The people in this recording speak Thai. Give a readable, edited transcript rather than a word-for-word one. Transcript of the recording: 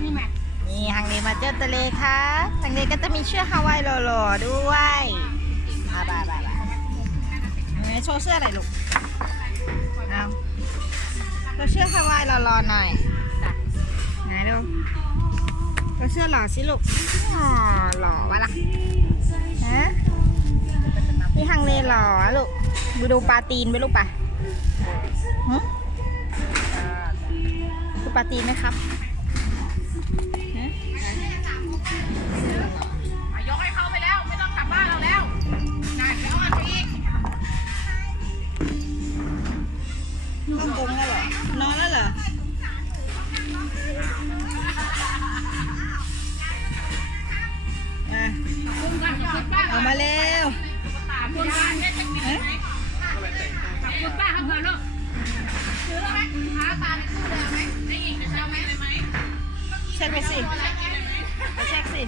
นี่ฮังเลมาเที่ยวทะเลค่ะฮังเลก็จะมีเชือกฮาวายหล่อๆด้วยบ้าโชว์เสื้อหน่อยลูกเอาเราเชือกฮาวายหล่อๆหน่อยไหนดูเราเสื้อหล่อสิลูกหล่อวะล่ะฮะพี่ฮังเลหล่อลูกดูปลาตีนไหมลูกปะดูปลาตีนไหมครับยกให้เขาไปแล้วไม่ต้องกลับบ้านเราแล้วนายไปเอาอันไปอีกฮ่องกงแล้วเหรอนอนแล้วเหรอเอามาเร็วคุณป้าเนี่ยจะกินไหมคุณป้าเขาเกินลูกซื้อแล้วไหมหาตาในตู้เลยไหมได้ยินจะเช่าไหมเลยไหมเช็คไปสิเช็คสิ